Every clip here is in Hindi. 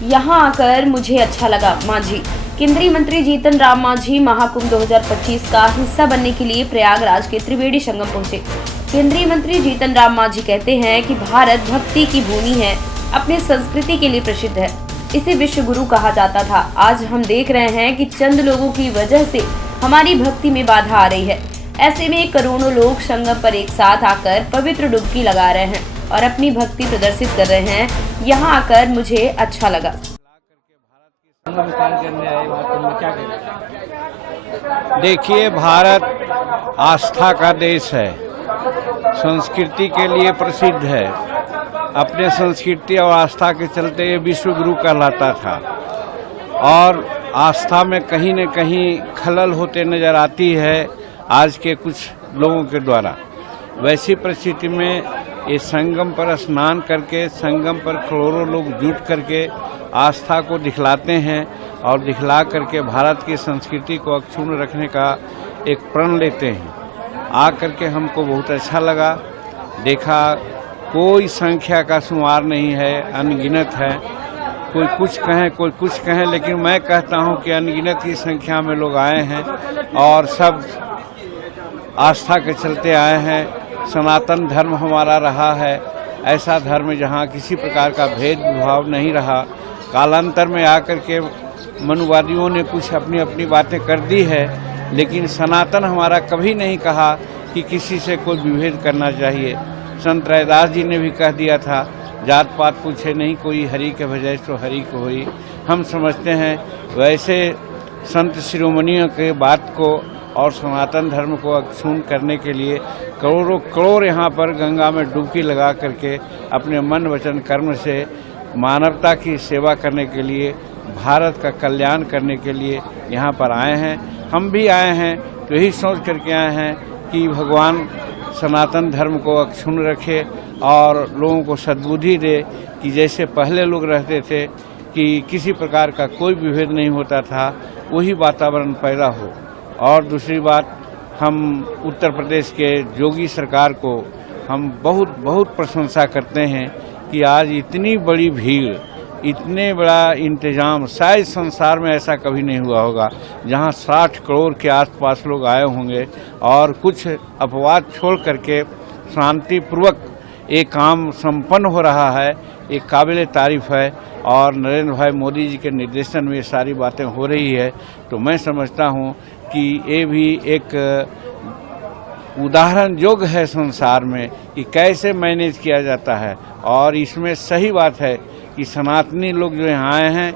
यहाँ आकर मुझे अच्छा लगा। मांझी। केंद्रीय मंत्री जीतन राम मांझी महाकुंभ 2025 का हिस्सा बनने के लिए प्रयागराज के त्रिवेणी संगम पहुंचे। केंद्रीय मंत्री जीतन राम मांझी कहते हैं कि भारत भक्ति की भूमि है, अपनी संस्कृति के लिए प्रसिद्ध है। इसे विश्व गुरु कहा जाता था। आज हम देख रहे हैं कि चंद लोगों की वजह से हमारी भक्ति में बाधा आ रही है। ऐसे में करोड़ों लोग संगम पर एक साथ आकर पवित्र डुबकी लगा रहे हैं और अपनी भक्ति प्रदर्शित कर रहे हैं। यहाँ आकर मुझे अच्छा लगा। देखिए, भारत आस्था का देश है, संस्कृति के लिए प्रसिद्ध है। अपने संस्कृति और आस्था के चलते ये विश्व गुरु कहलाता था और आस्था में कहीं न कहीं खलल होते नजर आती है आज के कुछ लोगों के द्वारा। वैसी परिस्थिति में ये संगम पर स्नान करके, संगम पर करोड़ों लोग जुट करके आस्था को दिखलाते हैं और दिखला करके भारत की संस्कृति को अक्षुण्ण रखने का एक प्रण लेते हैं। आ करके हमको बहुत अच्छा लगा। देखा, कोई संख्या का शुमार नहीं है, अनगिनत है। कोई कुछ कहें, कोई कुछ कहें, लेकिन मैं कहता हूं कि अनगिनत की संख्या में लोग आए हैं और सब आस्था के चलते आए हैं। सनातन धर्म हमारा रहा है ऐसा धर्म जहां किसी प्रकार का भेदभाव नहीं रहा। कालांतर में आकर के मनुवादियों ने कुछ अपनी अपनी बातें कर दी है, लेकिन सनातन हमारा कभी नहीं कहा कि किसी से कोई विभेद करना चाहिए। संत रैदास जी ने भी कह दिया था, जात पात पूछे नहीं कोई, हरि के भजै सो हरि को होई। हम समझते हैं वैसे संत शिरोमणियों के बात को और सनातन धर्म को अक्षुण्ण करने के लिए करोड़ों करोड़ यहाँ पर गंगा में डुबकी लगा करके अपने मन वचन कर्म से मानवता की सेवा करने के लिए, भारत का कल्याण करने के लिए यहाँ पर आए हैं। हम भी आए हैं तो यही सोच करके आए हैं कि भगवान सनातन धर्म को अक्षुण्ण रखे और लोगों को सद्बुद्धि दे कि जैसे पहले लोग रहते थे कि किसी प्रकार का कोई विभेद नहीं होता था, वही वातावरण पैदा हो। और दूसरी बात, हम उत्तर प्रदेश के योगी सरकार को हम बहुत प्रशंसा करते हैं कि आज इतनी बड़ी भीड़, इतने बड़ा इंतजाम शायद संसार में ऐसा कभी नहीं हुआ होगा, जहां 60 करोड़ के आसपास लोग आए होंगे और कुछ अपवाद छोड़ करके शांतिपूर्वक एक काम संपन्न हो रहा है। एक काबिल तारीफ है और नरेंद्र भाई मोदी जी के निर्देशन में ये सारी बातें हो रही है। तो मैं समझता हूँ कि ये भी एक उदाहरण योग्य है संसार में कि कैसे मैनेज किया जाता है। और इसमें सही बात है कि सनातनी लोग जो यहाँ आए हैं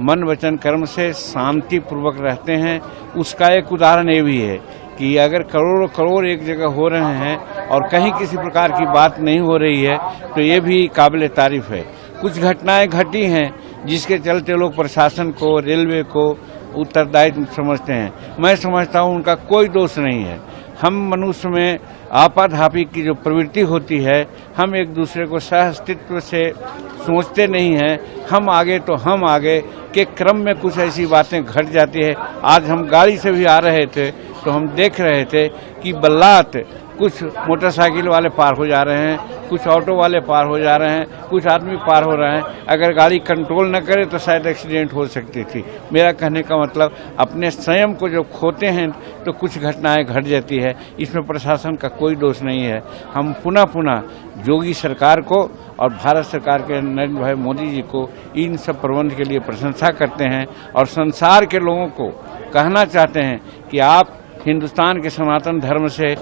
मन वचन कर्म से शांति पूर्वक रहते हैं। उसका एक उदाहरण ये भी है कि अगर करोड़ों करोड़ एक जगह हो रहे हैं और कहीं किसी प्रकार की बात नहीं हो रही है तो ये भी काबिल तारीफ है। कुछ घटनाएं घटी हैं जिसके चलते लोग प्रशासन को, रेलवे को उत्तरदायित्व समझते हैं। मैं समझता हूँ उनका कोई दोष नहीं है। हम मनुष्य में आपाधापी की जो प्रवृत्ति होती है, हम एक दूसरे को सहअस्तित्व से सोचते नहीं हैं। हम आगे तो हम आगे के क्रम में कुछ ऐसी बातें घट जाती है। आज हम गाड़ी से भी आ रहे थे तो हम देख रहे थे कि बल्लात कुछ मोटरसाइकिल वाले पार हो जा रहे हैं, कुछ ऑटो वाले पार हो जा रहे हैं, कुछ आदमी पार हो रहे हैं। अगर गाड़ी कंट्रोल न करे तो शायद एक्सीडेंट हो सकती थी। मेरा कहने का मतलब, अपने संयम को जो खोते हैं तो कुछ घटनाएं घट जाती है। इसमें प्रशासन का कोई दोष नहीं है। हम पुनः योगी सरकार को और भारत सरकार के नरेंद्र भाई मोदी जी को इन सब प्रबंध के लिए प्रशंसा करते हैं और संसार के लोगों को कहना चाहते हैं कि आप हिंदुस्तान के सनातन धर्म से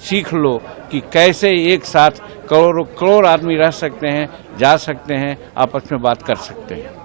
सीख लो कि कैसे एक साथ करोड़ों करोड़ आदमी रह सकते हैं, जा सकते हैं, आपस में बात कर सकते हैं।